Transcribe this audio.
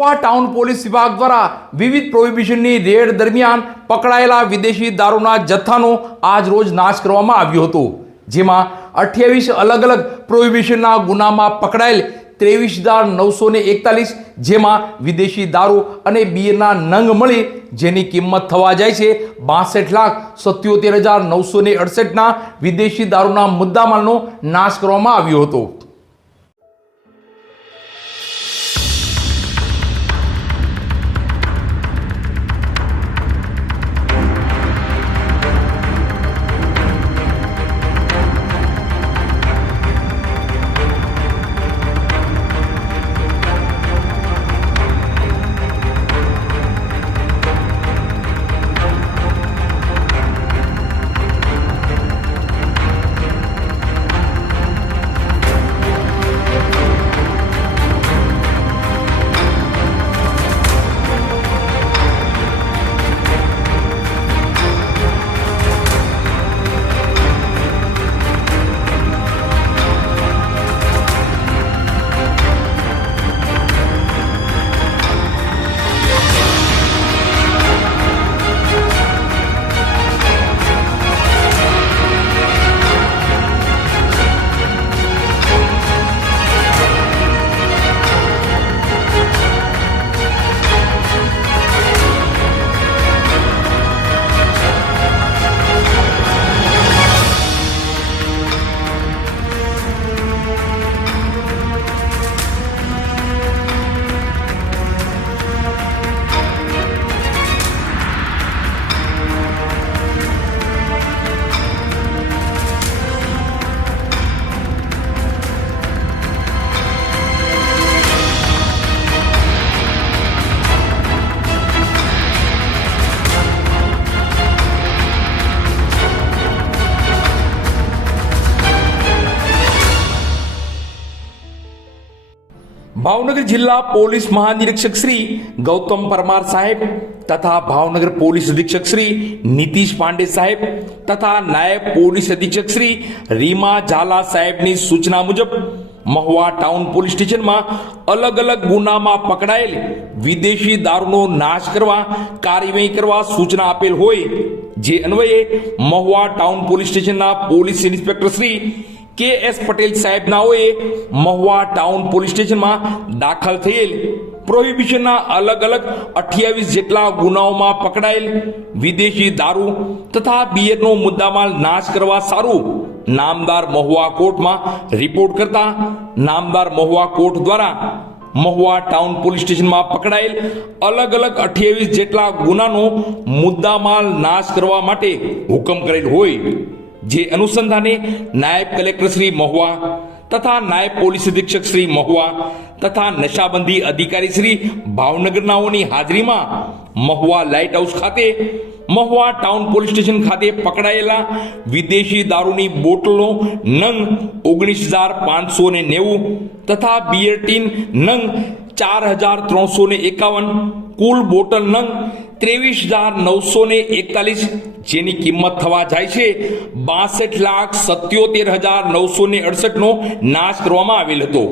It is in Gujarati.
ટાઉન પોલીસ વિભાગ દ્વારા વિવિધ પ્રોહિબિશનની રેડ દરમિયાન પકડાયેલા વિદેશી દારૂના જથ્થાનો આજ રોજ નાશ કરવામાં આવ્યો હતો. જેમાં અઠ્યાવીસ અલગ અલગ પ્રોહિબિશનના ગુનામાં પકડાયેલ ત્રેવીસ હજાર નવસો ને એકતાલીસ જેમાં વિદેશી દારૂ અને બિયરના નંગ મળી જેની કિંમત થવા જાય છે બાસઠ લાખ સત્યોતેર હજાર નવસો ને અડસઠના વિદેશી દારૂના મુદ્દામાલનો નાશ કરવામાં આવ્યો હતો. ભાવનગર જિલ્લા પોલીસ મહાનિરીક્ષક શ્રી ગૌતમ પરમાર સાહેબ તથા ભાવનગર પોલીસ અધિક્ષક શ્રી નીતિશ પાંડે સાહેબ તથા નાયબ પોલીસ અધિક્ષક શ્રી રીમા ઝાલા સાહેબની સૂચના મુજબ મહુવા ટાઉન પોલીસ સ્ટેશનમાં અલગ અલગ ગુનામાં પકડાયેલ વિદેશી દારૂનો નાશ કરવા, કાર્યવાહી કરવા સૂચના આપેલ હોય. જે અન્વયે મહુવા ટાઉન પોલીસ સ્ટેશનના police inspector Shri K S Patel સાહેબનાઓએ Mahuva town police સ્ટેશનમાં દાખલ થયેલ પ્રોહિબિશનના અલગ અલગ અઠ્યાવીસ જેટલા ગુનાઓમાં પકડાયેલ વિદેશી દારૂ તથા બિયરનો મુદ્દામાલ નાશ કરવા સારું નામદાર મહુવા કોર્ટમાં રિપોર્ટ કરતા નામદાર મહુવા કોર્ટ દ્વારા મહુવા ટાઉન પોલીસ સ્ટેશનમાં પકડાયેલ અલગ અલગ અઠ્યાવીસ જેટલા ગુનાનો મુદ્દામાલ નાશ કરવા માટે હુકમ કરેલ હોય. જે અનુસંધાને નાયબ કલેક્ટર શ્રી મહુવા તથા નાયબ પોલીસ અધિક્ષક શ્રી મહુવા તથા નશાબંધી અધિકારી શ્રી ભાવનગરનાઓની હાજરીમાં મહુવા લાઇટ હાઉસ ખાતે, મહુવા ટાઉન પોલીસ સ્ટેશન ખાતે પકડાયેલા વિદેશી દારૂની બોટલો નંગ ઓગણીસ હજાર પાંચસો ને નેવું તથા બિયર ટીન નંગ ચાર હજાર ત્રણસો ને એકાવન કુલ બોટલ નંગ ત્રેવીસ હજાર નવસો ને એકતાલીસ, જેની કિંમત થવા જાય છે. બાસઠ લાખ સત્યોતેર હજાર નવસો ને અડસઠ નો નાશ કરવામાં આવેલ હતો.